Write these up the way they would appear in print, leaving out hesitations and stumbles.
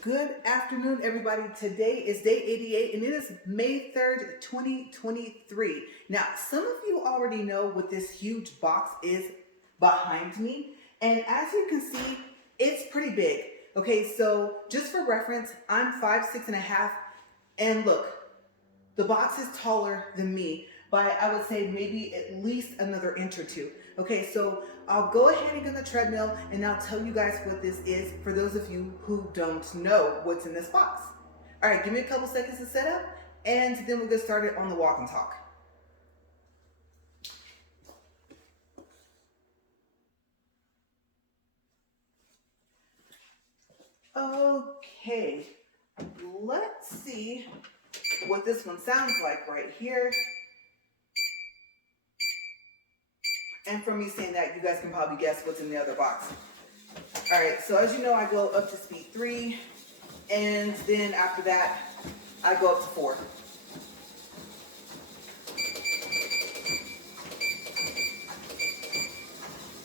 Good afternoon, everybody. Today is day 88 and it is May 3rd, 2023. Now, some of you already know what this huge box is behind me. And as you can see, it's pretty big. Okay, so just for reference, I'm 5'6.5". And look, the box is taller than me by, I would say, maybe at least another inch or two. Okay, so I'll go ahead and get on the treadmill and I'll tell you guys what this is for those of you who don't know what's in this box. All right, give me a couple seconds to set up and then we'll get started on the walk and talk. Okay, let's see what this one sounds like right here. And from me saying that, you guys can probably guess what's in the other box. All right, so as you know, I go up to speed 3, and then after that, I go up to 4.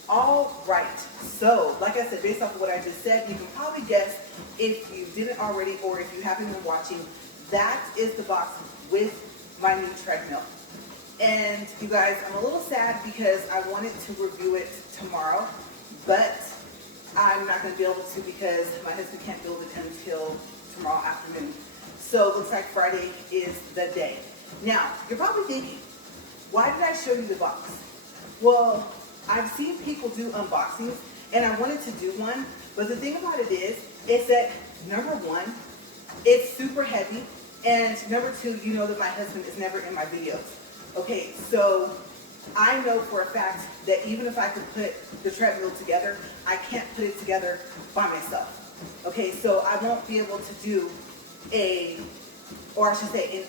All right, so like I said, based off of what I just said, you can probably guess, if you didn't already or if you haven't been watching, that is the box with my new treadmill. And you guys, I'm a little sad because I wanted to review it tomorrow, but I'm not going to be able to because my husband can't build it until tomorrow afternoon. So it looks like Friday is the day. Now, you're probably thinking, why did I show you the box? Well, I've seen people do unboxings and I wanted to do one, but the thing about it is that number one, it's super heavy, and number two, you know that my husband is never in my videos. Okay, so I know for a fact that even if I could put the treadmill together, I can't put it together by myself. Okay, so I won't be able to do an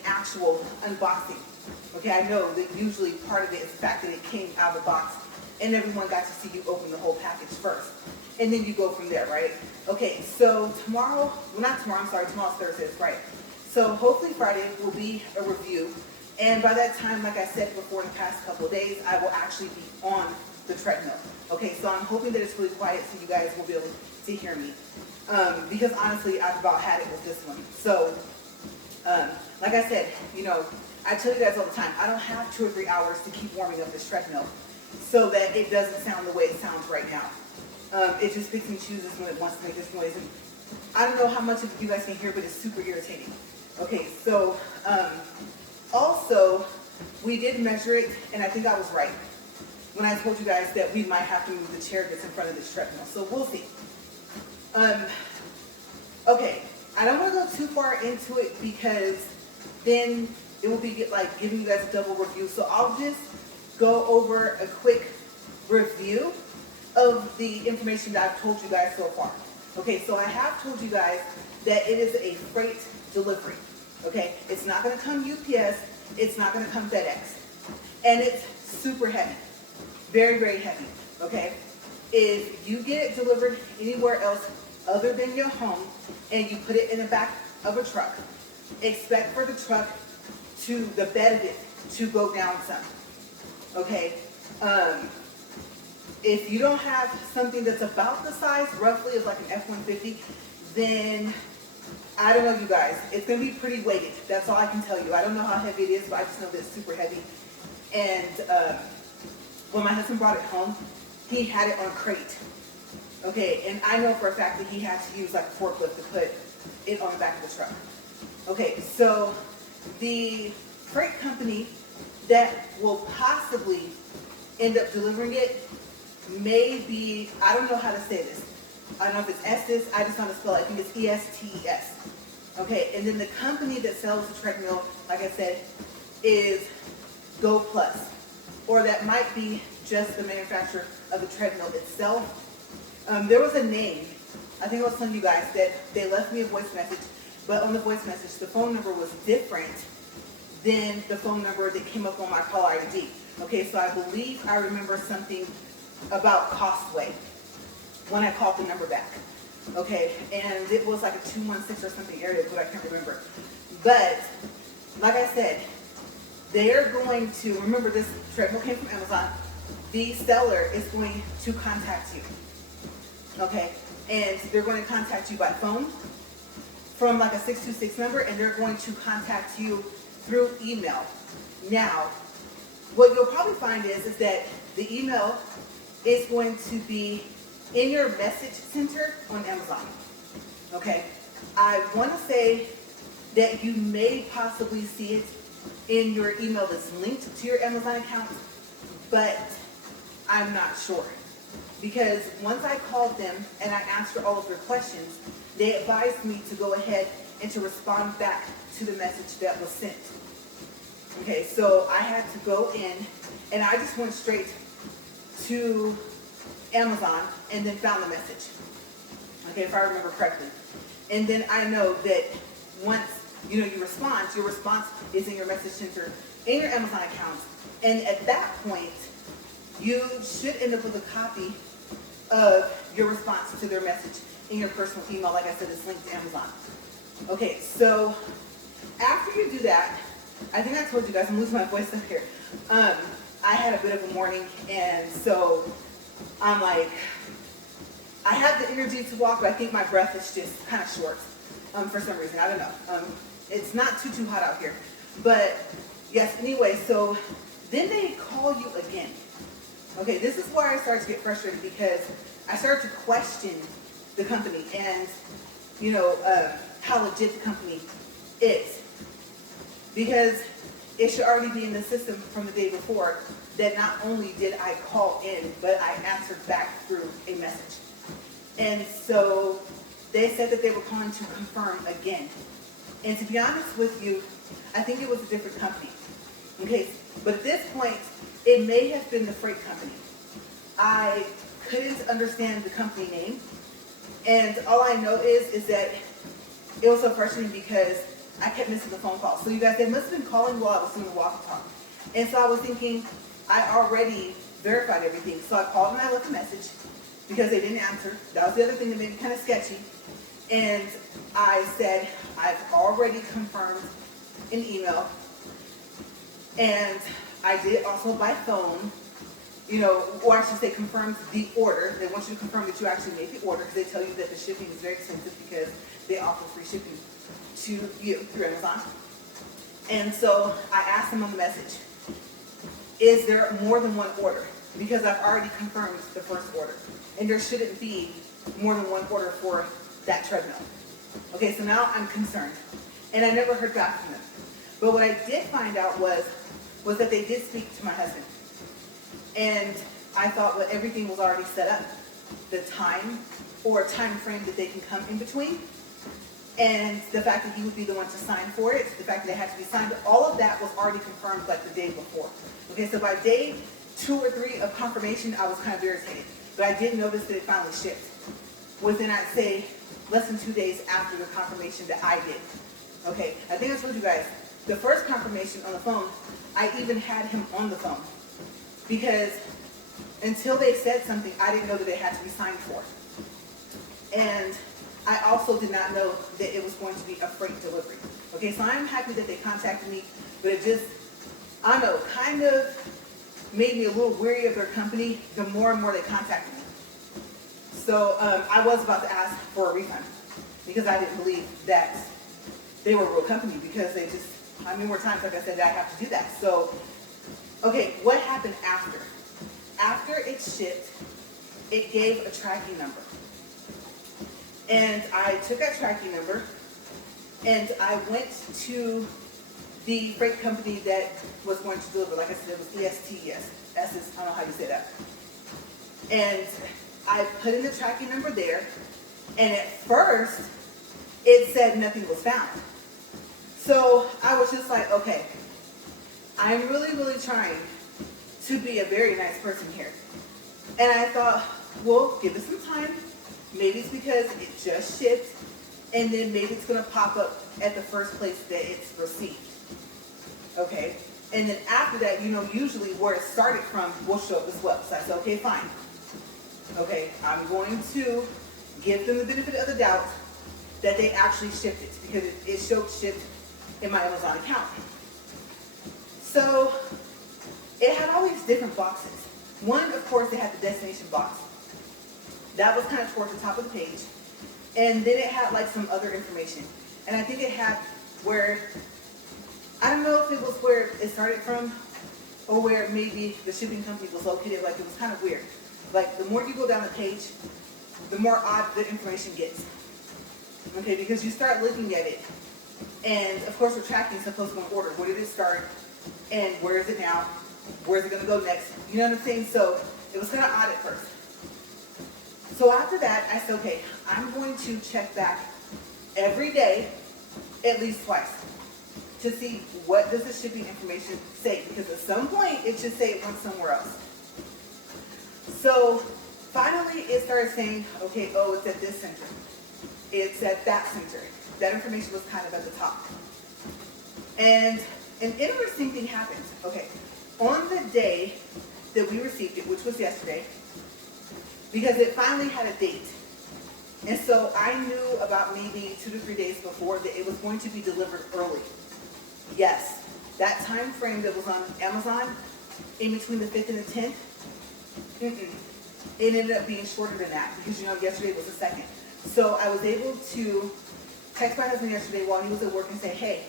actual unboxing. Okay, I know that usually part of it is the fact that it came out of the box and everyone got to see you open the whole package first. And then you go from there, right? Okay, so tomorrow, well not tomorrow, I'm sorry, tomorrow's Thursday, it's Friday. So hopefully Friday will be a review. And by that time, like I said before, in the past couple of days, I will actually be on the treadmill. Okay, so I'm hoping that it's really quiet so you guys will be able to hear me. Because honestly, I've about had it with this one. So, like I said, you know, I tell you guys all the time, I don't have 2 or 3 hours to keep warming up this treadmill so that it doesn't sound the way it sounds right now. It just picks and chooses when it wants to make this noise. And I don't know how much of you guys can hear, but it's super irritating. Okay, so, also, we did measure it, and I think I was right when I told you guys that we might have to move the chair that's in front of this treadmill. So we'll see. Okay, I don't want to go too far into it because then it will be like giving you guys a double review. So I'll just go over a quick review of the information that I've told you guys so far. Okay, so I have told you guys that it is a freight delivery. Okay, it's not going to come UPS, it's not going to come FedEx, and it's super heavy, very, very heavy. Okay, if you get it delivered anywhere else other than your home and you put it in the back of a truck, expect for the truck to, the bed of it, to go down some. Okay, if you don't have something that's about the size roughly of like an F-150, then I don't know, you guys. It's going to be pretty weighted. That's all I can tell you. I don't know how heavy it is, but I just know that it's super heavy. And when my husband brought it home, he had it on a crate. Okay, and I know for a fact that he had to use like a forklift to put it on the back of the truck. Okay, so the freight company that will possibly end up delivering it may be, I don't know how to say this. I don't know if it's Estes, I just want to spell it. I think it's ESTES. Okay, and then the company that sells the treadmill, like I said, is Go Plus. Or that might be just the manufacturer of the treadmill itself. There was a name, I think I was telling you guys that they left me a voice message, but on the voice message, the phone number was different than the phone number that came up on my call ID. Okay, so I believe I remember something about Costway when I called the number back. Okay, and it was like a 216 or something area, but I can't remember. But, like I said, they're going to, remember this treadmill came from Amazon, the seller is going to contact you. Okay, and they're going to contact you by phone, from like a 626 number, and they're going to contact you through email. Now, what you'll probably find is that the email is going to be in your message center on Amazon. Okay, I want to say that you may possibly see it in your email that's linked to your Amazon account, but I'm not sure. Because once I called them and I answered all of their questions, they advised me to go ahead and to respond back to the message that was sent. Okay, so I had to go in, and I just went straight to Amazon and then found the message. Okay, if I remember correctly. And then I know that once you respond, your response is in your message center in your Amazon account. And at that point, you should end up with a copy of your response to their message in your personal email. Like I said, it's linked to Amazon. Okay, so after you do that, I think I told you guys, I'm losing my voice up here. I had a bit of a morning, and so I'm like, I had the energy to walk, but I think my breath is just kind of short for some reason. I don't know. It's not too hot out here. But yes, anyway, so then they call you again. Okay, this is where I started to get frustrated, because I started to question the company and, how legit the company is. Because it should already be in the system from the day before that not only did I call in, but I answered back through a message. And so they said that they were calling to confirm again. And to be honest with you, I think it was a different company. Okay, but at this point, it may have been the freight company. I couldn't understand the company name. And all I know is that it was so frustrating because I kept missing the phone call. So you guys, they must have been calling while I was doing the walk and talk. And so I was thinking, I already verified everything. So I called and I left a message because they didn't answer. That was the other thing that made me kind of sketchy. And I said, I've already confirmed an email. And I did also by phone, or I should say confirmed the order. They want you to confirm that you actually made the order, because they tell you that the shipping is very expensive because they offer free shipping to you through Amazon. And so I asked them on the message, is there more than one order? Because I've already confirmed the first order, and there shouldn't be more than one order for that treadmill. Okay, so now I'm concerned, and I never heard back from them. But what I did find out was that they did speak to my husband, and I thought that everything was already set up, the time or time frame that they can come in between, and the fact that he would be the one to sign for it, the fact that it had to be signed, all of that was already confirmed like the day before. Okay, so by day 2 or 3 of confirmation, I was kind of irritated, but I did notice that it finally shipped within, I'd say, less than 2 days after the confirmation that I did. Okay, I think I told you guys, the first confirmation on the phone, I even had him on the phone, because until they said something, I didn't know that it had to be signed for. And I also did not know that it was going to be a freight delivery. Okay, so I'm happy that they contacted me, but it just, I don't know, kind of made me a little weary of their company the more and more they contacted me. So I was about to ask for a refund, because I didn't believe that they were a real company, because they just, there were times, like I said, that I have to do that. So, okay, what happened after? After it shipped, it gave a tracking number. And I took that tracking number, and I went to the freight company that was going to deliver. Like I said, it was ESTS. I don't know how you say that. And I put in the tracking number there, and at first, it said nothing was found. So I was just like, okay, I'm really trying to be a very nice person here. And I thought, well, give it some time. Maybe it's because it just shipped, and then maybe it's going to pop up at the first place that it's received. Okay? And then after that, usually where it started from will show up as well. So I said, okay, fine. Okay, I'm going to give them the benefit of the doubt that they actually shipped it, because it showed shipped in my Amazon account. So it had all these different boxes. One, of course, it had the destination box. That was kind of towards the top of the page. And then it had like some other information. And I think it had where, I don't know if it was where it started from or where maybe the shipping company was located. Like, it was kind of weird. Like, the more you go down the page, the more odd the information gets. Okay, because you start looking at it, and of course, we're tracking supposed to go in order. Where did it start, and where is it now? Where is it going to go next? You know what I'm saying? So it was kind of odd at first. So after that, I said, okay, I'm going to check back every day, at least twice, to see what does the shipping information say, because at some point it should say it went somewhere else. So finally, it started saying, okay, oh, it's at this center. It's at that center. That information was kind of at the top. And an interesting thing happened. Okay, on the day that we received it, which was yesterday, because it finally had a date. And so I knew about maybe 2 to 3 days before that it was going to be delivered early. Yes, that time frame that was on Amazon, in between the 5th and the 10th, it ended up being shorter than that, because you know yesterday was the 2nd. So I was able to text my husband yesterday while he was at work and say, hey,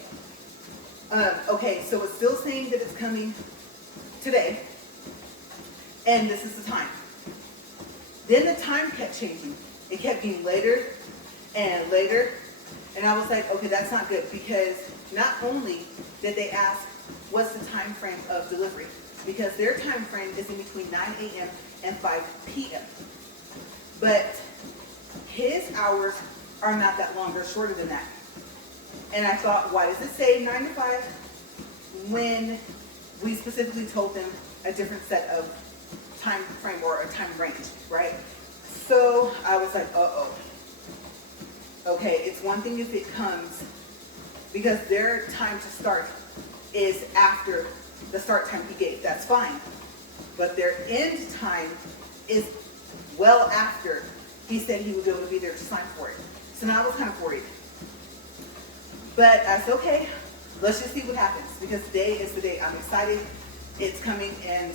okay, so it's still saying that it's coming today, and this is the time. Then the time kept changing. It kept getting later and later, and I was like, okay, that's not good, because not only did they ask what's the time frame of delivery, because their time frame is in between 9 a.m. and 5 p.m. But his hours are not that long, they're shorter than that. And I thought, why does it say 9 to 5 when we specifically told them a different set of time frame or a time range, right? So I was like, uh-oh. Okay, it's one thing if it comes, because their time to start is after the start time he gave, that's fine. But their end time is well after he said he would be able to be there to sign for it. So now I was kind of worried. But I said, okay, let's just see what happens, because today is the day. I'm excited. It's coming, and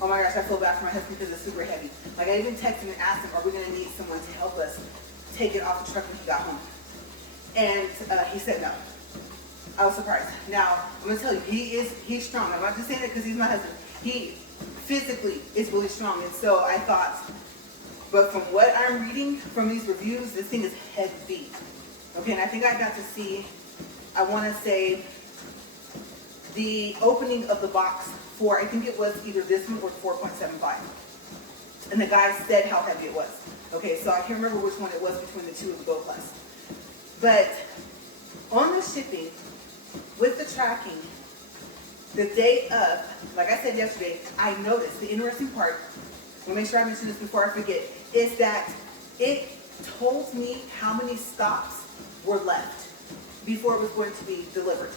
oh my gosh, I feel bad for my husband because it's super heavy. Like, I even texted him and asked him, are we going to need someone to help us take it off the truck when he got home? And he said no. I was surprised. Now, I'm going to tell you, he's strong. I'm not just saying that because he's my husband. He physically is really strong. And so I thought, but from what I'm reading from these reviews, this thing is heavy. Okay, and I think I got to see, I want to say, the opening of the box for, I think it was either this one or 4.75. And the guy said how heavy it was. Okay, so I can't remember which one it was between the two of the Go Plus. But on the shipping, with the tracking, the day of, like I said yesterday, I noticed the interesting part, I'll make sure I mention this before I forget, is that it told me how many stops were left before it was going to be delivered.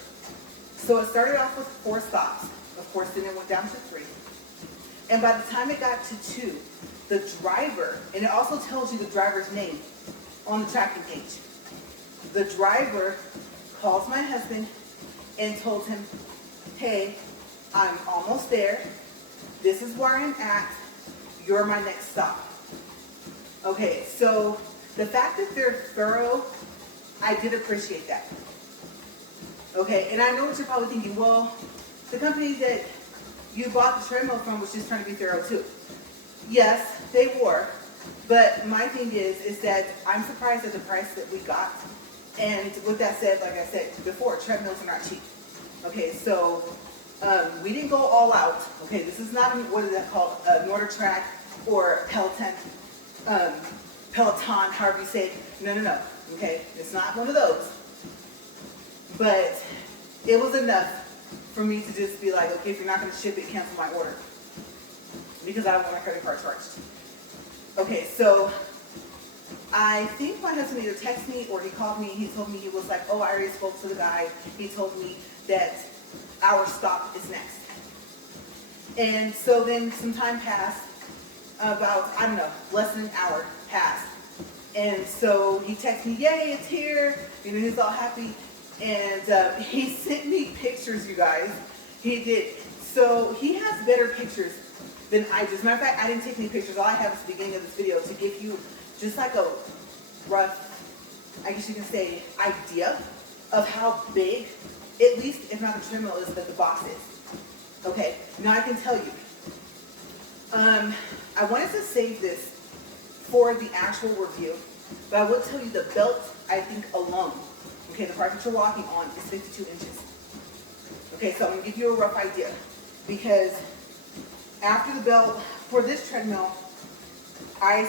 So it started off with 4 stops. Of course, then it went down to 3. And by the time it got to 2, the driver, and it also tells you the driver's name on the tracking page. The driver calls my husband and told him, hey, I'm almost there. This is where I'm at. You're my next stop. Okay, so the fact that they're thorough, I did appreciate that. Okay, and I know what you're probably thinking, well, the company that you bought the treadmill from was just trying to be thorough too. Yes, they were, but my thing is that I'm surprised at the price that we got. And with that said, like I said before, treadmills are not cheap. Okay, so we didn't go all out. Okay, this is not, what is that called, Nordic Track or Peloton, however you say it. No. Okay, it's not one of those. But it was enough for me to just be like, okay, if you're not going to ship it, cancel my order, because I don't want my credit card charged. Okay, so I think my husband either texted me or he called me. He told me, he was like, oh, I already spoke to the guy. He told me that our stop is next. And so then some time passed, about, I don't know, less than an hour passed. And so he texted me, yay, it's here. You know, he's all happy. And he sent me pictures, you guys. He did. So he has better pictures than I do. As a matter of fact, I didn't take any pictures. All I have is the beginning of this video to give you just like a rough I guess you can say, idea of how big, at least if not the treadmill is, that the box is. Okay, now I can tell you. I wanted to save this for the actual review, but I will tell you the belt, I think alone, okay, the part that you're walking on is 52 inches. Okay, so I'm gonna give you a rough idea, because after the belt, for this treadmill, I'm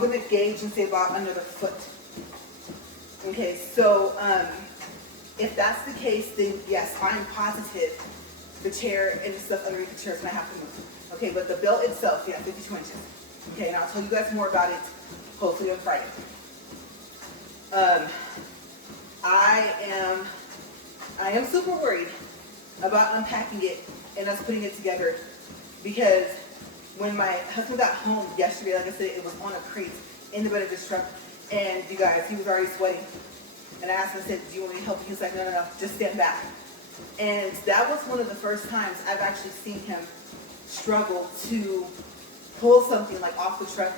gonna gauge and say about another foot. Okay, so if that's the case, then yes, I'm positive the chair and the stuff underneath the chair is gonna have to move. Okay, but the belt itself, yeah, 52 inches. Okay, and I'll tell you guys more about it hopefully on Friday. I am super worried about unpacking it and us putting it together, because when my husband got home yesterday, like I said, it was on a crate in the bed of his truck, and you guys, he was already sweating. And I asked him, I said, do you want me to help you? He was like, no, just stand back. And that was one of the first times I've actually seen him struggle to pull something like off the truck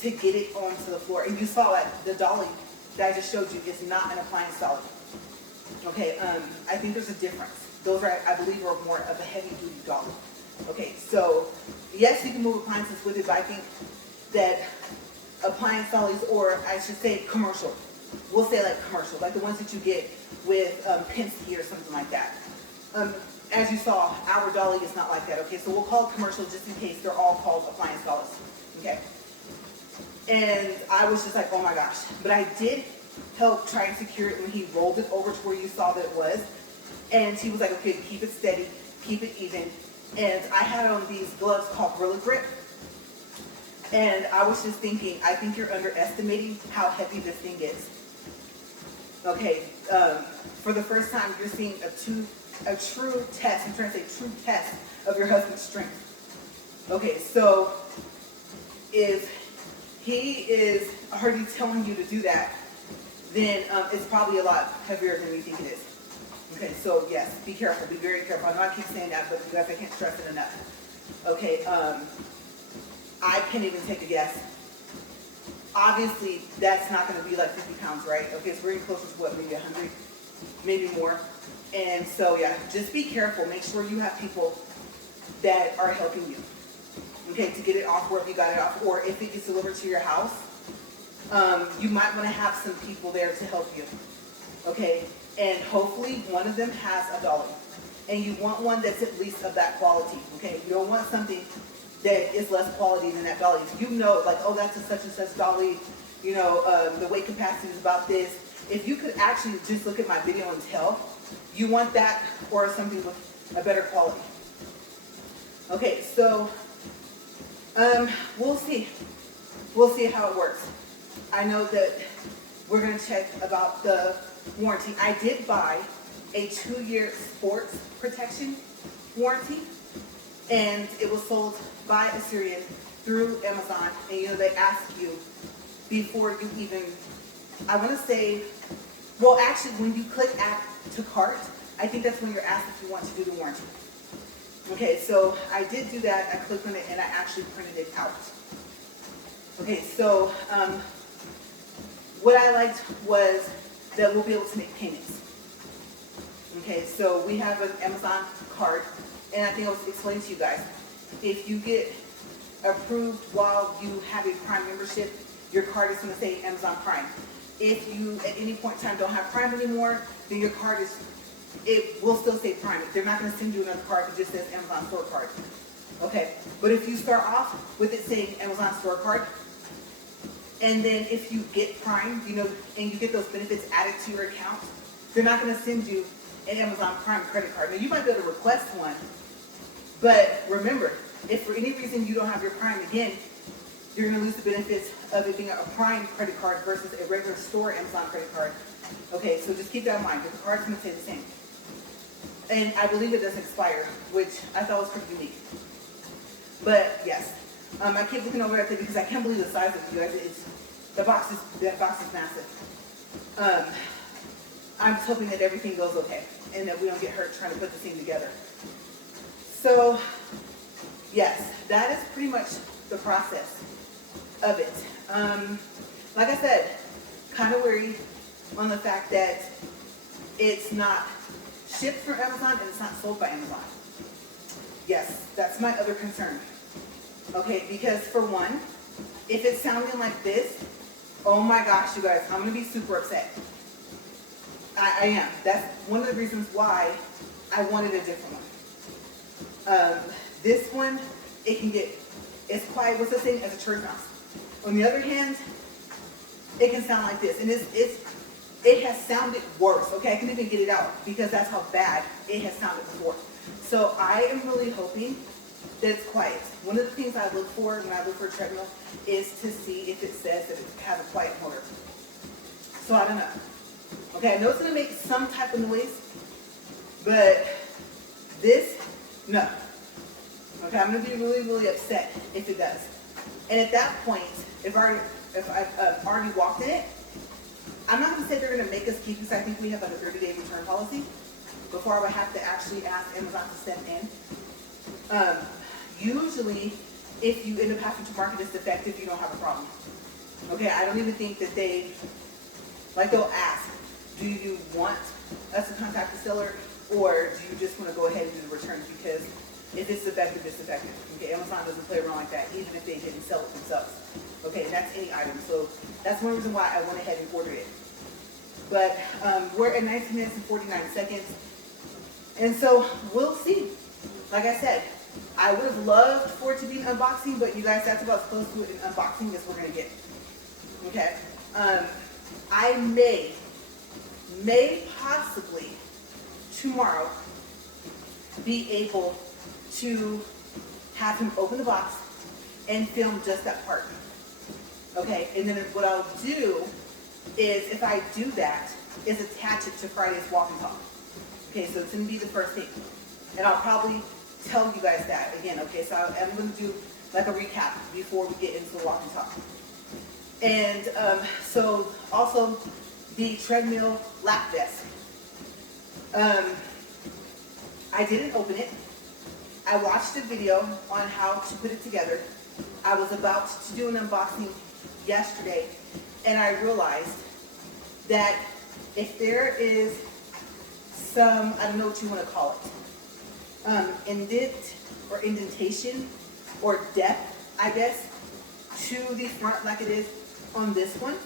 to get it onto the floor. And you saw it, the dolly that I just showed you is not an appliance dolly. Okay, I think there's a difference. Those are, I believe, are more of a heavy duty dolly. Okay, so yes, you can move appliances with it, but I think that appliance dollies, or I should say commercial, we'll say like commercial, like the ones that you get with Penske or something like that. As you saw, our dolly is not like that, okay? So we'll call it commercial just in case they're all called appliance dollies, okay? And I was just like, oh my gosh. But I did help try and secure it when he rolled it over to where you saw that it was. And he was like, okay, keep it steady, keep it even. And I had on these gloves called Gorilla Grip. And I was just thinking, I think you're underestimating how heavy this thing is. Okay, for the first time, you're seeing a true test, I'm trying to say true test of your husband's strength. Okay, so if he is already telling you to do that, then it's probably a lot heavier than you think it is. Okay, so yes, be careful, be very careful. I know I keep saying that, but you guys, I can't stress it enough. Okay, I can't even take a guess. Obviously, that's not going to be like 50 pounds, right? Okay, so we're getting closer to what, maybe 100, maybe more. And so, yeah, just be careful. Make sure you have people that are helping you, okay, to get it off wherever you got it off. Or if it gets delivered to your house, you might want to have some people there to help you, okay? And hopefully one of them has a dolly. And you want one that's at least of that quality, okay? You don't want something that is less quality than that dolly. If you know, like, oh, that's a such and such dolly, you know, the weight capacity is about this. If you could actually just look at my video and tell, you want that or something with a better quality. Okay, so we'll see. We'll see how it works. I know that we're going to check about the warranty. I did buy a 2-year sports protection warranty, and it was sold by a Syrian through Amazon. And you know, they ask you before you even, I want to say, well, actually, when you click add to cart, I think that's when you're asked if you want to do the warranty. Okay, so I did do that. I clicked on it and I actually printed it out. Okay, so what I liked was that we'll be able to make payments. Okay, so we have an Amazon card, and I think I was explaining to you guys, if you get approved while you have a Prime membership, your card is going to say Amazon Prime. If you at any point in time don't have Prime anymore, then your card it will still say Prime. They're not going to send you another card that just says Amazon Store Card. Okay, but if you start off with it saying Amazon Store Card, and then if you get Prime, you know, and you get those benefits added to your account, they're not going to send you an Amazon Prime credit card. Now, you might be able to request one, but remember, if for any reason you don't have your Prime again, you're going to lose the benefits of it being a Prime credit card versus a regular store Amazon credit card. Okay, so just keep that in mind, because the card's going to stay the same. And I believe it doesn't expire, which I thought was pretty unique. But yes, I keep looking over at it because I can't believe the size of it, you guys. That box is massive. I'm just hoping that everything goes okay and that we don't get hurt trying to put this thing together. So yes, that is pretty much the process of it. Like I said, kind of worried on the fact that it's not shipped from Amazon and it's not sold by Amazon. Yes, that's my other concern. Okay, because for one, if it's sounding like this, oh my gosh, you guys, I'm gonna be super upset. I am. That's one of the reasons why I wanted a different one. This one, it can get, it's quiet, what's the thing, as a church mouse. On the other hand, it can sound like this, and it has sounded worse. Okay, I can even get it out because that's how bad it has sounded before. So I am really hoping that it's quiet. One of the things I look for when I look for a treadmill is to see if it says that it has a quiet motor. So I don't know. Okay, I know it's gonna make some type of noise, but this, no. Okay, I'm gonna be really, really upset if it does. And at that point, if I've already walked in it, I'm not gonna say they're gonna make us keep this. I think we have like a 30-day return policy before I would have to actually ask Amazon to step in. Usually, if you end up having to mark it as defective, you don't have a problem. Okay, I don't even think that they'll ask, do you want us to contact the seller, or do you just want to go ahead and do the return? Because if it's defective, it's defective. Okay, Amazon doesn't play around like that, even if they didn't sell it themselves. Okay, and that's any item. So that's one reason why I went ahead and ordered it. But we're at 19 minutes and 49 seconds. And so we'll see. Like I said, I would have loved for it to be an unboxing, but you guys, that's about as close to an unboxing as we're going to get. Okay. I may possibly tomorrow be able to have him open the box and film just that part. Okay, and then what I'll do is, if I do that, is attach it to Friday's walk and talk. Okay, so it's gonna be the first thing. And I'll probably tell you guys that again, okay? So I'm gonna do like a recap before we get into the walk and talk. And so also the treadmill lap desk. I didn't open it. I watched a video on how to put it together. I was about to do an unboxing yesterday, and I realized that if there is some, I don't know what you want to call it, indent or indentation or depth, I guess, to the front like it is on this one,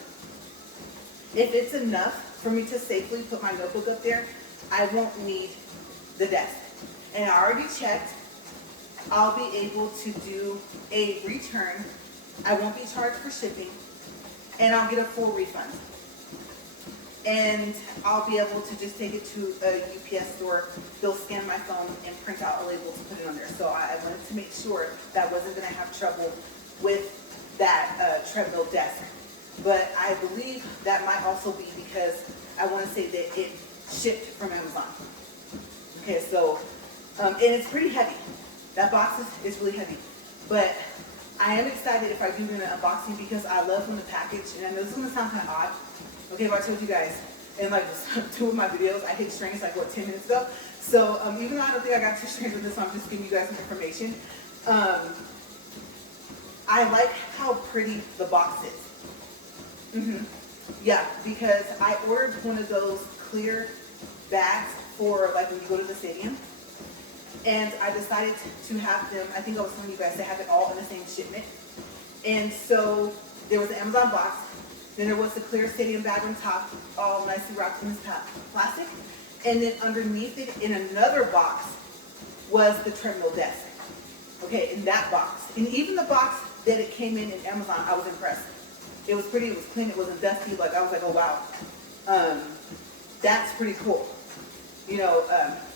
if it's enough for me to safely put my notebook up there, I won't need the desk. And I already checked. I'll be able to do a return. I won't be charged for shipping, and I'll get a full refund. And I'll be able to just take it to a UPS store. They'll scan my phone and print out a label to put it on there. So I wanted to make sure that I wasn't going to have trouble with that treadmill desk. But I believe that might also be because I want to say that it shipped from Amazon. Okay, so, and it's pretty heavy. That box is really heavy. But I am excited if I do an unboxing because I love when the package, and I know this is going to sound kind of odd. Okay, but I told you guys in like two of my videos, I hit strings like, what, 10 minutes ago? So even though I don't think I got too strings with this one, I'm just giving you guys some information. I like how pretty the box is. Yeah, because I ordered one of those clear bags for like when you go to the stadium. And I decided to have them, I think I was telling you guys, to have it all in the same shipment. And so there was an Amazon box. Then there was the clear stadium bag on top, all nicely wrapped in this plastic. And then underneath it, in another box, was the treadmill desk. Okay, in that box. And even the box that it came in Amazon, I was impressed. It was pretty, it was clean, it wasn't dusty. Like, I was like, oh wow. That's pretty cool. You know,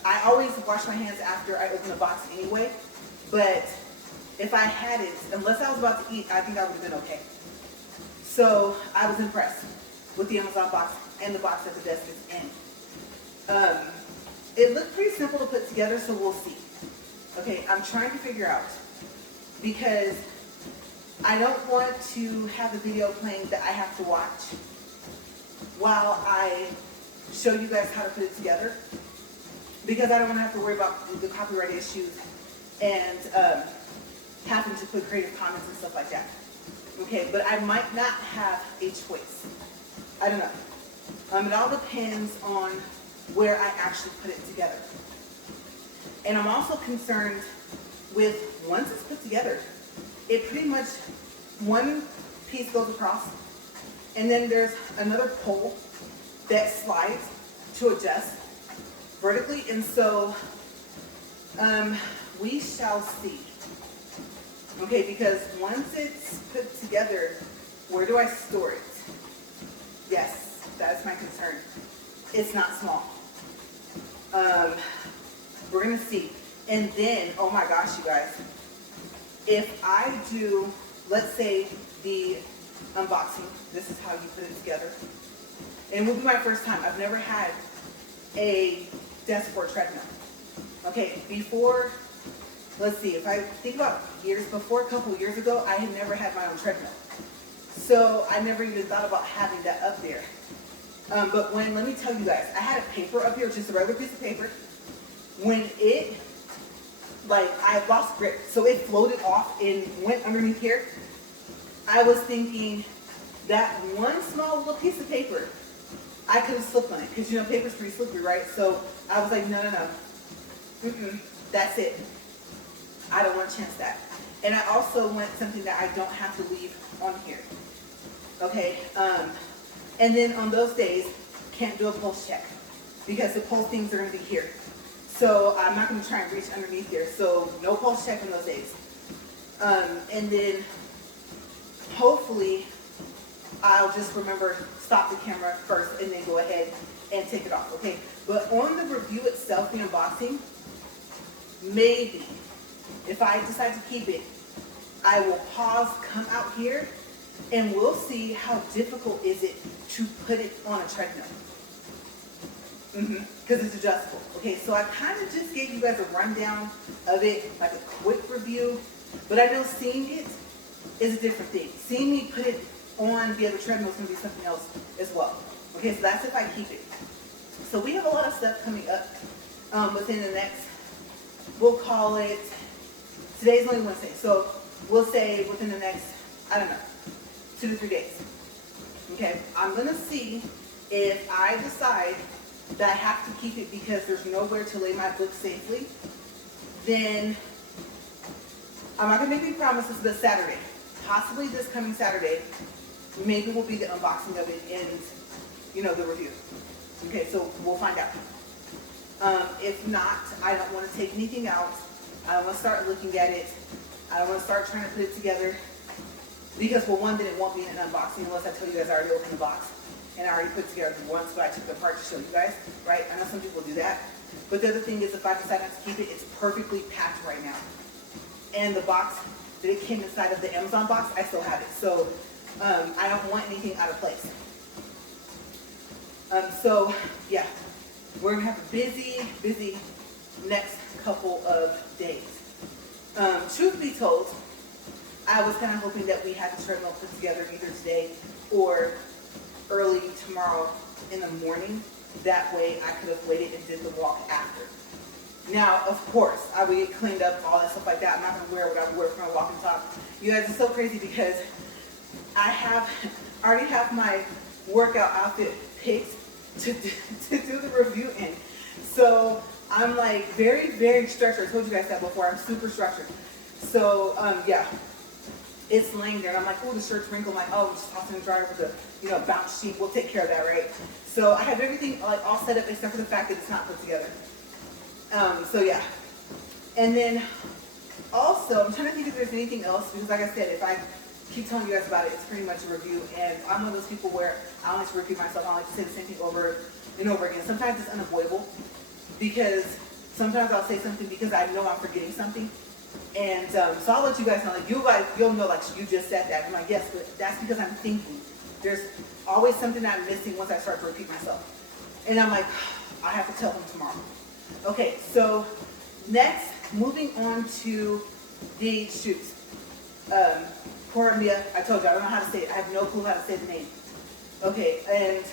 I always wash my hands after I open a box anyway. But if I had it, unless I was about to eat, I think I would have been okay. So I was impressed with the Amazon box and the box that the desk is in. It looked pretty simple to put together, so we'll see. Okay, I'm trying to figure out, because I don't want to have the video playing that I have to watch while I show you guys how to put it together, because I don't want to have to worry about the copyright issues and having to put creative comments and stuff like that. Okay, but I might not have a choice. I don't know. It all depends on where I actually put it together. And I'm also concerned with, once it's put together, it pretty much, one piece goes across, and then there's another pole that slides to adjust vertically. And so we shall see. Okay, because once it's put together, where do I store it? Yes, that's my concern. It's not small. We're gonna see. And then, oh my gosh, you guys, if I do, let's say the unboxing, this is how you put it together. And it will be my first time. I've never had a desk for a treadmill. Okay, before, let's see, if I think about years before, a couple of years ago, I had never had my own treadmill. So I never even thought about having that up there. But when, let me tell you guys, I had a paper up here, just a regular piece of paper. When it, like, I lost grip, so it floated off and went underneath here. I was thinking that one small little piece of paper, I could have slipped on it, because you know paper's pretty slippery, right? So I was like, no, that's it. I don't want to chance that. And I also want something that I don't have to leave on here. Okay, and then on those days, can't do a pulse check, because the pulse things are going to be here. So I'm not going to try and reach underneath here. So no pulse check on those days. And then hopefully I'll just remember, stop the camera first and then go ahead and take it off, okay? But on the review itself, the unboxing, maybe if I decide to keep it, I will pause, come out here, and we'll see how difficult is it to put it on a treadmill. Because it's adjustable. Okay, so I kind of just gave you guys a rundown of it, like a quick review, but I know seeing it is a different thing. Seeing me put it on the other treadmill is going to be something else as well. Okay, so that's if I keep it. So we have a lot of stuff coming up within the next, we'll call it, today's only Wednesday, so we'll say within the next, I don't know, 2 to 3 days. Okay, I'm going to see if I decide that I have to keep it because there's nowhere to lay my book safely. Then I'm not going to make any promises, but Saturday, possibly this coming Saturday, maybe will be the unboxing of it and, you know, the review. Okay, so we'll find out. If not, I don't want to take anything out. I don't want to start looking at it. I don't want to start trying to put it together. Because, well, one, then it won't be an unboxing unless I tell you guys I already opened the box. And I already put it together once, but I took it apart to show you guys, right? I know some people do that. But the other thing is, if I decide not to keep it, it's perfectly packed right now. And the box that it came inside of the Amazon box, I still have it. So I don't want anything out of place. So yeah, we're gonna have a busy next couple of days. Truth be told, I was kind of hoping that we had the treadmill put together either today or early tomorrow in the morning. That way I could have waited and did the walk after. Now, of course, I would get cleaned up, all that stuff like that. I'm not going to wear what I would wear for my walk and talk. You guys, it's so crazy because I already have my workout outfit picked to do the review in. So I'm like very structured. I told you guys that before. I'm super structured. So yeah, it's laying there. And I'm like, oh, the shirt's wrinkled. I'm like, oh, just toss it in the dryer with the, bounce sheet. We'll take care of that, right? So I have everything like all set up except for the fact that it's not put together. So yeah. And then also, I'm trying to think if there's anything else, because like I said, if I keep telling you guys about it, it's pretty much a review. And I'm one of those people where I don't like to repeat myself. I don't like to say the same thing over and over again. Sometimes it's unavoidable because sometimes I'll say something because I know I'm forgetting something. And so I'll let you guys know, like you'll know, like you just said that. I'm like, yes, but that's because I'm thinking. There's always something I'm missing once I start to repeat myself. And I'm like, I have to tell them tomorrow. Okay, so next, moving on to the shoes. Poramea, I told you, I don't know how to say it. I have no clue how to say the name. Okay, and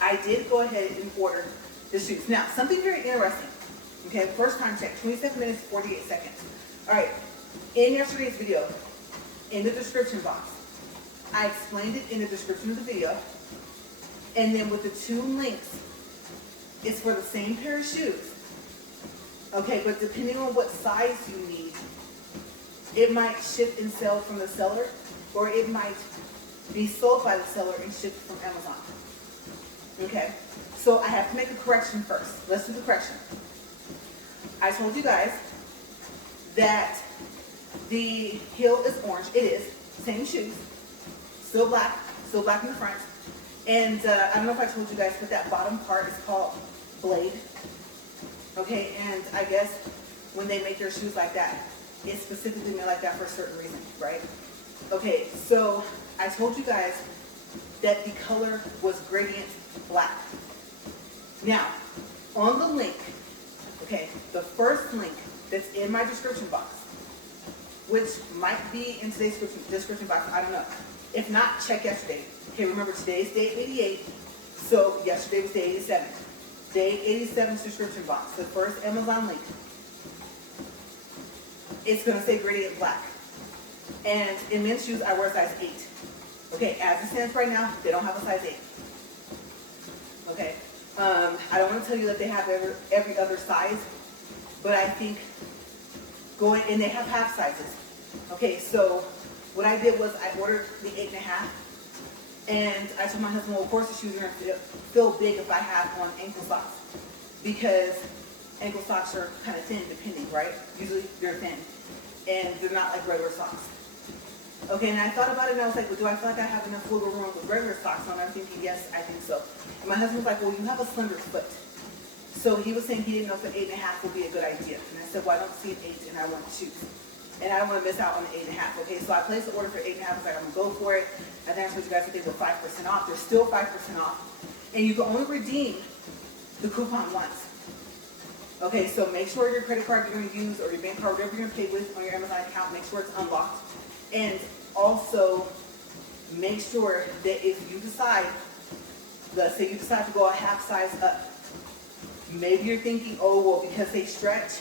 I did go ahead and order the shoes. Now, something very interesting. Okay, first time check, 27 minutes, 48 seconds. All right, in yesterday's video, in the description box, I explained it in the description of the video, And then with the 2 links, it's for the same pair of shoes. Okay, but depending on what size you need, it might ship and sell from the seller, or it might be sold by the seller and shipped from Amazon. Okay, so I have to make a correction first. Let's do the correction. I told you guys that the heel is orange. It is. Same shoes. Still black in the front. And I don't know if I told you guys, but that bottom part is called blade. Okay, and I guess when they make their shoes like that, it's specifically made like that for a certain reason, right? Okay, so I told you guys that the color was gradient black. Now, on the link, okay, the first link that's in my description box, which might be in today's description box, I don't know. If not, check yesterday. Okay, remember today's day 88, so yesterday was day 87. Day 87's description box, the first Amazon link, it's going to say gradient black. And in men's shoes, I wear a size 8. Okay, as it stands right now, they don't have a size 8. Okay, I don't want to tell you that they have every other size, but I think and they have half sizes. Okay, so what I did was I ordered the 8.5, and I told my husband, well, of course the shoes are going to feel big if I have on ankle socks, because ankle socks are kind of thin depending, right? Usually they're thin, and they're not like regular socks. Okay, and I thought about it, and I was like, well, do I feel like I have enough wiggle room with regular socks on? I'm thinking, yes, I think so. And my husband was like, well, you have a slender foot. So he was saying he didn't know if an 8.5 would be a good idea. And I said, well, I don't see an 8, and I want shoes. And I don't want to miss out on the 8.5. Okay, so I placed the order for 8.5. I was like, I'm going to go for it. I think I told you guys that they were 5% off. They're still 5% off. And you can only redeem the coupon once. Okay, so make sure your credit card you're going to use, or your bank card, whatever you're going to pay with on your Amazon account, make sure it's unlocked. And also make sure that if you decide, let's say you decide to go a half size up, maybe you're thinking, oh, well, because they stretch,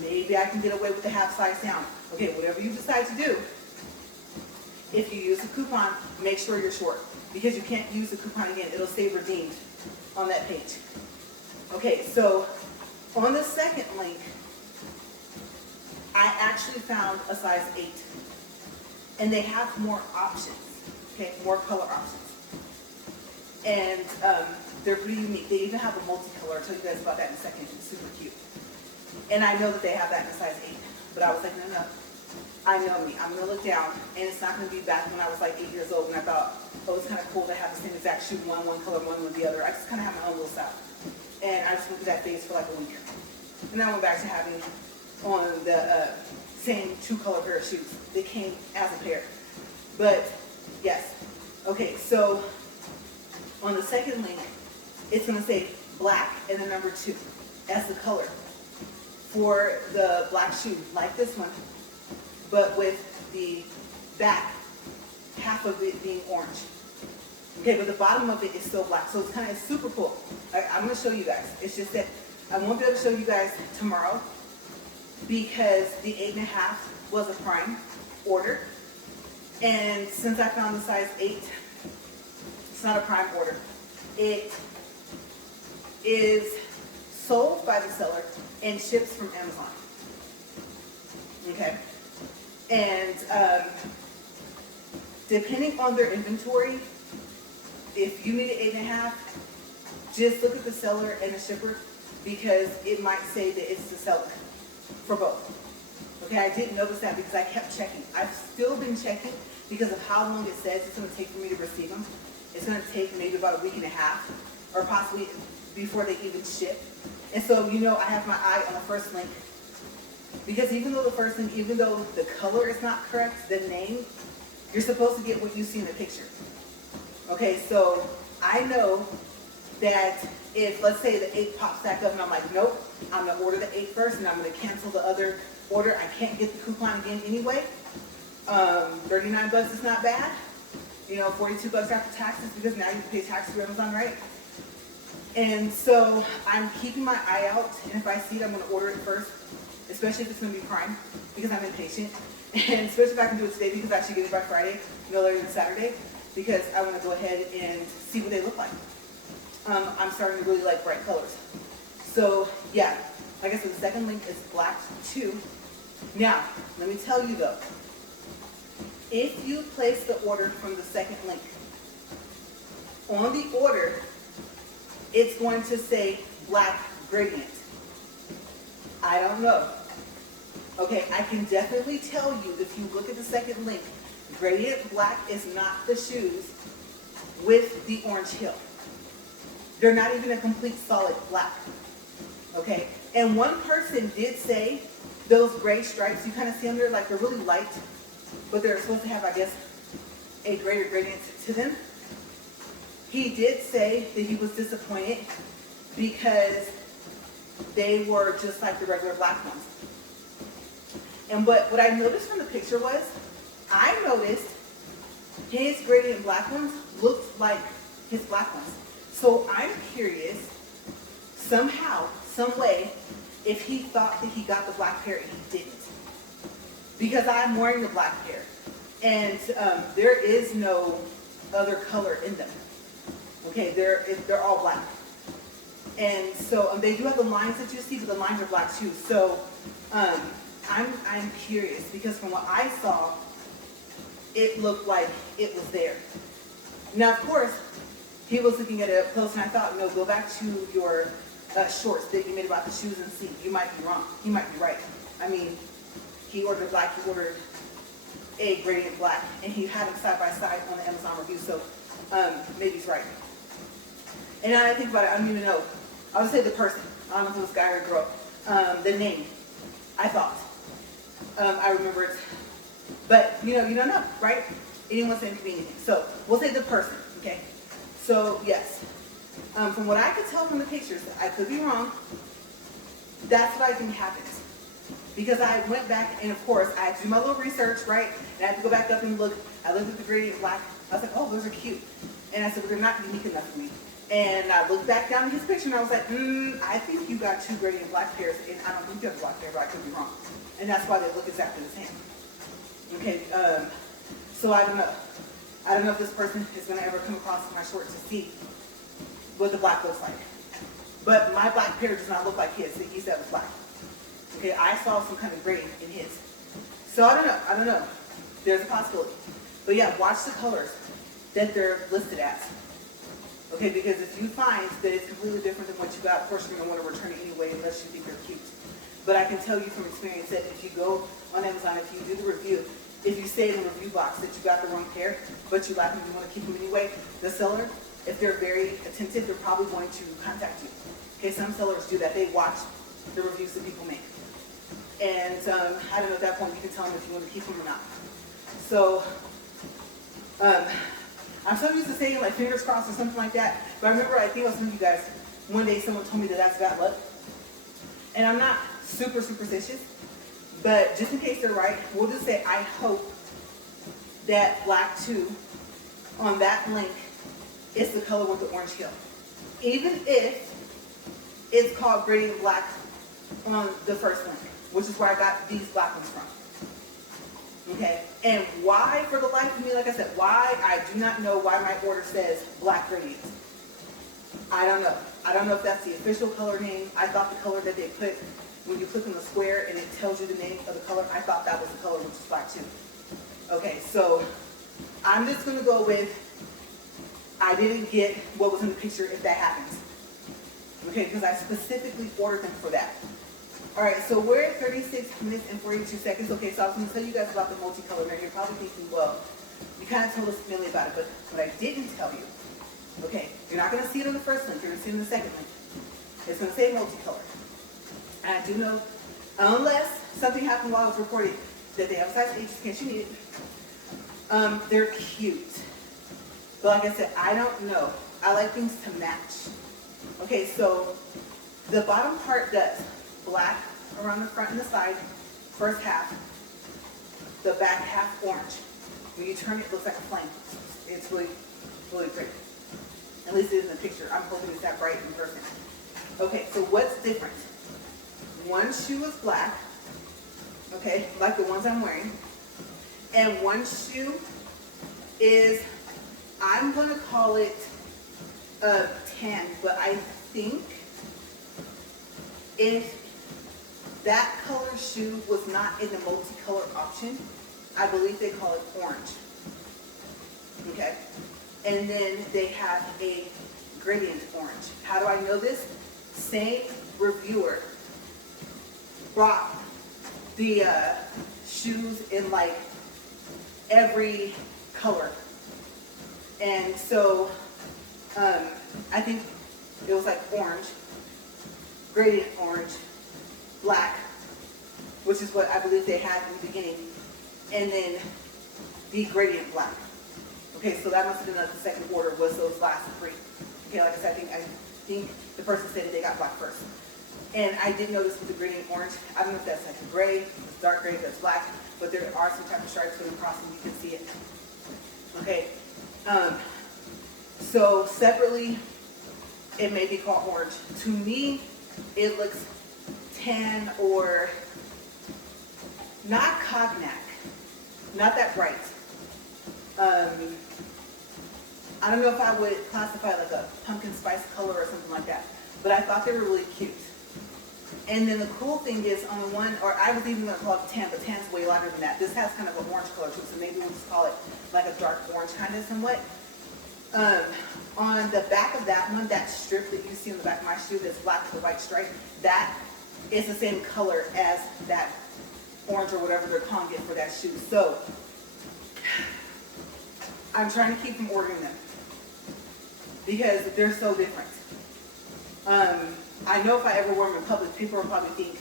maybe I can get away with the half size down. Okay, whatever you decide to do, if you use the coupon, make sure you're short, because you can't use the coupon again. It'll stay redeemed on that page. Okay, so on the second link, I actually found a size 8. And they have more options, okay, more color options. And they're pretty unique. They even have a multicolor. I'll tell you guys about that in a second. It's super cute. And I know that they have that in a size 8. But I was like, no. I know me. I'm going to look down. And it's not going to be back when I was like 8 years old, when I thought, oh, it's kind of cool to have the same exact shoe, one color, one with the other. I just kind of have my own little style. And I just went through that phase for like a week. And then I went back to having on the same 2-color pair of shoes. They came as a pair. But yes. Okay, so on the second link, it's going to say black and the number 2 as the color for the black shoe, like this one, but with the back half of it being orange. Okay, but the bottom of it is still black, so it's kind of super cool. I'm going to show you guys. It's just that I won't be able to show you guys tomorrow, because the 8.5 was a prime order. And since I found the size 8, it's not a prime order. It is sold by the seller and ships from Amazon. Okay. And depending on their inventory, if you need an 8.5, just look at the seller and the shipper, because it might say that it's the seller for both. Okay, I didn't notice that because I kept checking. I've still been checking because of how long it says it's going to take for me to receive them. It's going to take maybe about a week and a half, or possibly before they even ship. And so, you know, I have my eye on the first link, because even though the first link, even though the color is not correct, the name, you're supposed to get what you see in the picture. Okay, so I know that if, let's say, the 8 pops back up and I'm like, nope, I'm going to order the 8 first, and I'm going to cancel the other order. I can't get the coupon again anyway. 39 bucks is not bad. You know, 42 bucks after taxes, because now you can pay taxes for Amazon, right? And so I'm keeping my eye out, and if I see it, I'm going to order it first, especially if it's going to be prime, because I'm impatient, and especially if I can do it today, because I should get it by Friday, no later than Saturday. because I want to go ahead and see what they look like. I'm starting to really like bright colors. So yeah, like I said, the second link is black too. Now, let me tell you though, if you place the order from the second link, on the order, it's going to say black gradient. I don't know. Okay, I can definitely tell you if you look at the second link, gradient black is not the shoes with the orange heel. They're not even a complete solid black. Okay, and one person did say those gray stripes you kind of see under, like they're really light, but they're supposed to have, I guess, a greater gradient to them. He did say that he was disappointed because they were just like the regular black ones. And what I noticed from the picture was, I noticed his gradient black ones looked like his black ones. So I'm curious, somehow, some way, if he thought that he got the black pair and he didn't. Because I'm wearing the black pair. And there is no other color in them. Okay, they're all black. And so they do have the lines that you see, but the lines are black too. So I'm curious, because from what I saw, it looked like it was there. Now, of course, he was looking at it up close, and I thought, no, go back to your shorts that you made about the shoes and see. You might be wrong. He might be right. I mean, he ordered black, he ordered a gradient black, and he had them side by side on the Amazon review, so maybe he's right. And now I think about it, I don't even know. I would say the person. I don't know if it was a guy or a girl. The name, I thought. I remember it. But, you know, you don't know, right? Anyone's saying anything. So, we'll say the person, okay? So, yes. From what I could tell from the pictures, I could be wrong. That's what I think happened. Because I went back, and of course, I had to do my little research, right? And I had to go back up and look. I looked at the gradient black. I was like, oh, those are cute. And I said, but they're not unique enough for me. And I looked back down at his picture, and I was like, I think you got two gradient black pairs, and I don't think you have a black pair, but I could be wrong. And that's why they look exactly the same. Okay, so I don't know. I don't know if this person is going to ever come across my short to see what the black looks like. But my black pair does not look like his. He said it was black. Okay, I saw some kind of gray in his. So I don't know. There's a possibility. But yeah, watch the colors that they're listed as. Okay, because if you find that it's completely different than what you got, of course you're going to want to return it anyway unless you think they're cute. But I can tell you from experience that if you go on Amazon, if you do the review, if you say in the review box that you got the wrong pair, but you like them, you want to keep them anyway, the seller, if they're very attentive, they're probably going to contact you. Okay, some sellers do that. They watch the reviews that people make. And I don't know, at that point you can tell them if you want to keep them or not. So, I'm so used to saying like fingers crossed or something like that, but I remember, I think I was telling you guys, one day someone told me that that's bad luck. And I'm not super superstitious, but just in case they're right, we'll just say I hope that black 2 on that link is the color with the orange heel. Even if it's called gradient black on the first link, which is where I got these black ones from. Okay, and why, for the life of me, like I said, why, I do not know why my order says black gradient. I don't know. I don't know if that's the official color name. I thought the color that they put when you click on the square and it tells you the name of the color, I thought that was the color, which is black too. Okay, so I'm just going to go with, I didn't get what was in the picture if that happens. Okay, because I specifically ordered them for that. All right, so we're at 36 minutes and 42 seconds. Okay, so I was going to tell you guys about the multicolor. Now you're probably thinking, well, you kind of told us mainly about it, but what I didn't tell you, okay, you're not going to see it on the first link. You're going to see it on the second link. It's going to say multicolor. And I do know, unless something happened while I was recording, that they have size 8, just in case you need it. They're cute. But like I said, I don't know. I like things to match. Okay, so the bottom part does black around the front and the side, first half. The back half orange. When you turn it, it looks like a flame. It's really, really pretty. At least it is in the picture. I'm hoping it's that bright in person. Okay, so what's different? One shoe is black, okay, like the ones I'm wearing, and one shoe is I'm gonna call it tan, but I think if that color shoe was not in the multicolor option, I believe they call it orange. Okay, and then they have a gradient orange. How do I know this? Same reviewer brought the shoes in like every color, and so I think it was like orange, gradient orange, black, which is what I believe they had in the beginning, and then the gradient black. Okay, so that must have been like the second order was those last three. Okay, like I said, I think the person said that they got black first. And I did notice with the gradient orange, I don't know if that's like a gray, it's dark gray, that's black, but there are some type of stripes going across and you can see it. Okay, so separately, it may be called orange. To me, it looks tan or not cognac, not that bright. I don't know if I would classify like a pumpkin spice color or something like that, but I thought they were really cute. And then the cool thing is on the one, or I was even going to call it tan, but tan's way lighter than that. This has kind of an orange color too, so maybe we'll just call it like a dark orange kind of somewhat. On the back of that one, that strip that you see on the back of my shoe that's black with a white stripe, that is the same color as that orange or whatever they're calling it for that shoe. So I'm trying to keep from ordering them because they're so different. I know if I ever wear them in public, people will probably think,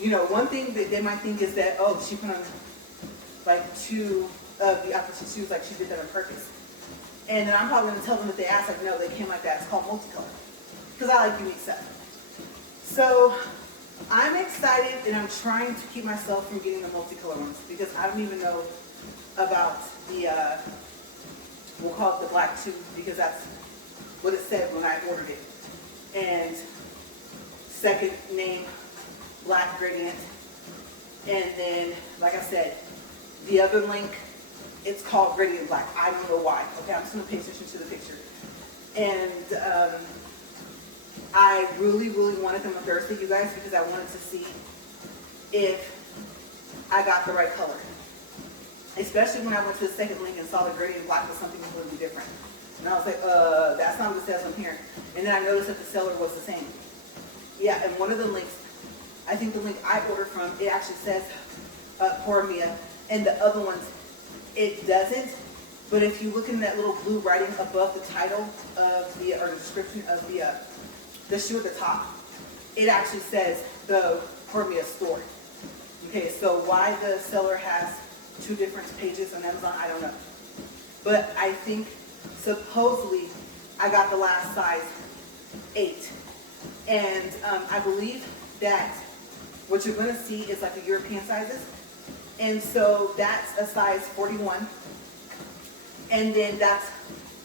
you know, one thing that they might think is that, oh, she put on like two of the opposite shoes, like she did that on purpose. And then I'm probably going to tell them if they ask, like, no, they came like that. It's called multicolor. Because I like unique stuff. So I'm excited and I'm trying to keep myself from getting the multicolor ones because I don't even know about the, we'll call it the black tube because that's what it said when I ordered it. And second name, black gradient. And then, like I said, the other link, it's called gradient black. I don't know why. Okay, I'm just going to pay attention to the picture. And I really, really wanted them on Thursday, you guys, because I wanted to see if I got the right color. Especially when I went to the second link and saw the gradient black was something completely different. And I was like, that's not what it says on here. And then I noticed that the seller was the same. Yeah, and one of the links, I think the link I ordered from, it actually says Poramea, and the other ones, it doesn't. But if you look in that little blue writing above the title of the, or the description of the shoe at the top, it actually says the Poramea store. Okay, so why the seller has two different pages on Amazon, I don't know. But I think supposedly I got the last size 8. And I believe that what you're going to see is like the European sizes. And so that's a size 41. And then that's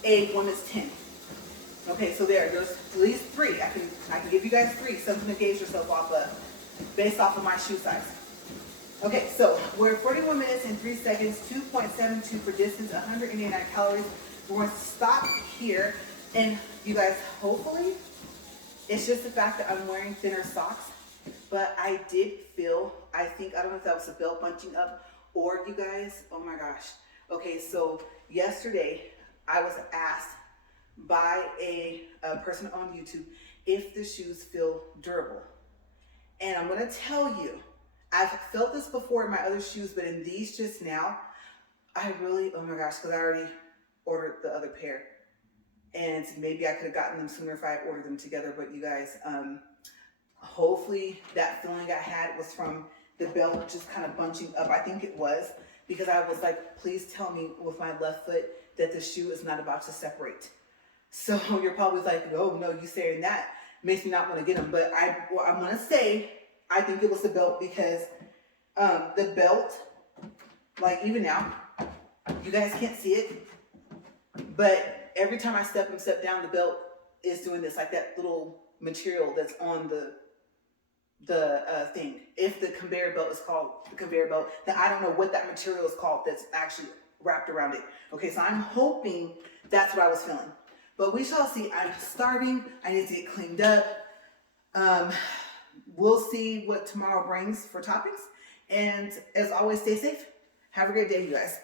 a women's 10. Okay, so there's at least 3. I can give you guys 3, something to gauge yourself off of, based off of my shoe size. Okay, so we're 41 minutes and 3 seconds, 2.72 for distance, 189 calories. We're going to stop here, and you guys, hopefully, it's just the fact that I'm wearing thinner socks, but I did feel, I don't know if that was the belt bunching up, or you guys, oh my gosh. Okay, so yesterday, I was asked by a person on YouTube if the shoes feel durable. And I'm going to tell you, I've felt this before in my other shoes, but in these just now, I really, oh my gosh, because I already ordered the other pair. And maybe I could have gotten them sooner if I had ordered them together. But you guys, hopefully that feeling I had was from the belt just kind of bunching up. I think it was, because I was like, please tell me with my left foot that the shoe is not about to separate. So you're probably like, oh no, you saying that makes me not want to get them. But I'm going to say, I think it was the belt, because the belt, like even now, you guys can't see it, but every time I step down, the belt is doing this, like that little material that's on the thing. If the conveyor belt is called the conveyor belt, then I don't know what that material is called that's actually wrapped around it. Okay, so I'm hoping That's what I was feeling. But we shall see. I'm starving. I need to get cleaned up. We'll see what tomorrow brings for toppings. And as always, stay safe. Have a great day, you guys.